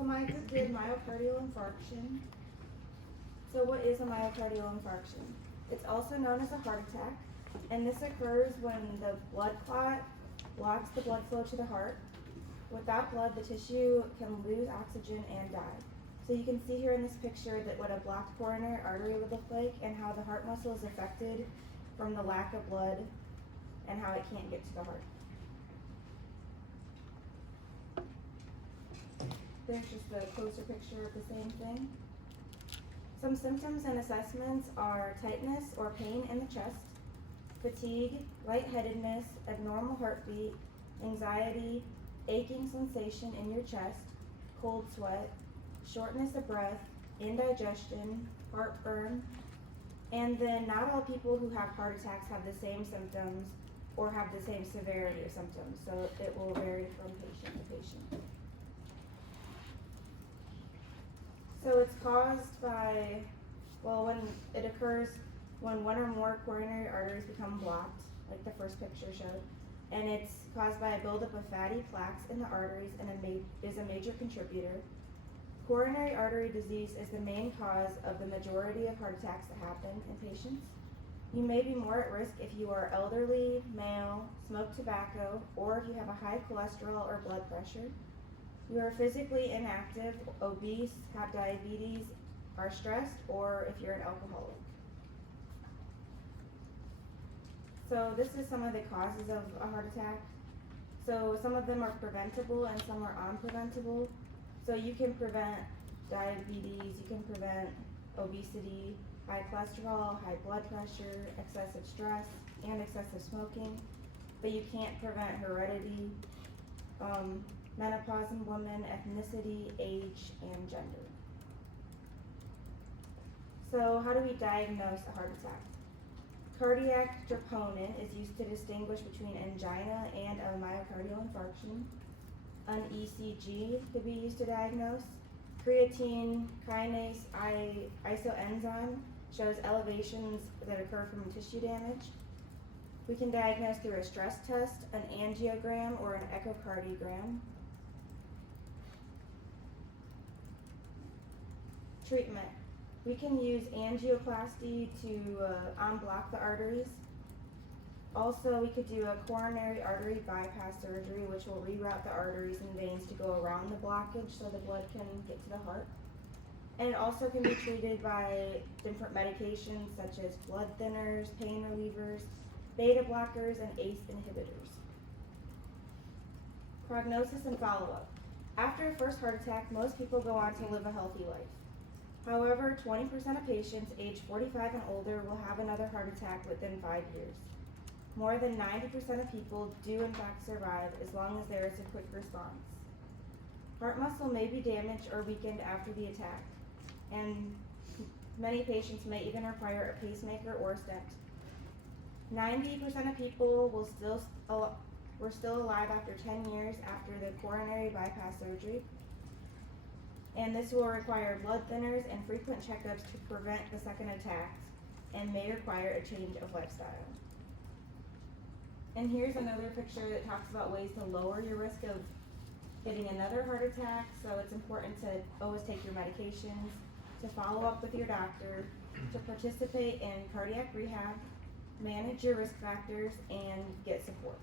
So Micah did myocardial infarction. So what is a myocardial infarction? It's also known as a heart attack, and this occurs when the blood clot blocks the blood flow to the heart. Without blood, the tissue can lose oxygen and die. So you can see here in this picture that what a blocked coronary artery would look like and how the heart muscle is affected from the lack of blood and how it can't get to the heart. There's just a closer picture of the same thing. Some symptoms and assessments are tightness or pain in the chest, fatigue, lightheadedness, abnormal heartbeat, anxiety, aching sensation in your chest, cold sweat, shortness of breath, indigestion, heartburn, and then not all people who have heart attacks have the same symptoms or have the same severity of symptoms, so it will vary from patient to patient. So it's caused by, well, when it occurs when one or more coronary arteries become blocked, like the first picture showed, and it's caused by a buildup of fatty plaques in the arteries and is a major contributor. Coronary artery disease is the main cause of the majority of heart attacks that happen in patients. You may be more at risk if you are elderly, male, smoke tobacco, or if you have a high cholesterol or blood pressure. You are physically inactive, obese, have diabetes, are stressed, or if you're an alcoholic. So this is some of the causes of a heart attack. So some of them are preventable and some are unpreventable. So you can prevent diabetes, you can prevent obesity, high cholesterol, high blood pressure, excessive stress, and excessive smoking, but you can't prevent heredity, menopause in women, ethnicity, age, and gender. So how do we diagnose a heart attack? Cardiac troponin is used to distinguish between angina and a myocardial infarction. An ECG could be used to diagnose. Creatine kinase isoenzyme shows elevations that occur from tissue damage. We can diagnose through a stress test, an angiogram, or an echocardiogram. Treatment. We can use angioplasty to unblock the arteries. Also, we could do a coronary artery bypass surgery, which will reroute the arteries and veins to go around the blockage so the blood can get to the heart. And it also can be treated by different medications such as blood thinners, pain relievers, beta blockers, and ACE inhibitors. Prognosis and follow-up. After a first heart attack, most people go on to live a healthy life. However, 20% of patients aged 45 and older will have another heart attack within 5 years. More than 90% of people do in fact survive as long as there is a quick response. Heart muscle may be damaged or weakened after the attack, and many patients may even require a pacemaker or a stent. 90% of people were still alive after 10 years after the coronary bypass surgery, and this will require blood thinners and frequent checkups to prevent the second attacks and may require a change of lifestyle. And here's another picture that talks about ways to lower your risk of getting another heart attack. So it's important to always take your medications, to follow up with your doctor, to participate in cardiac rehab, manage your risk factors, and get support.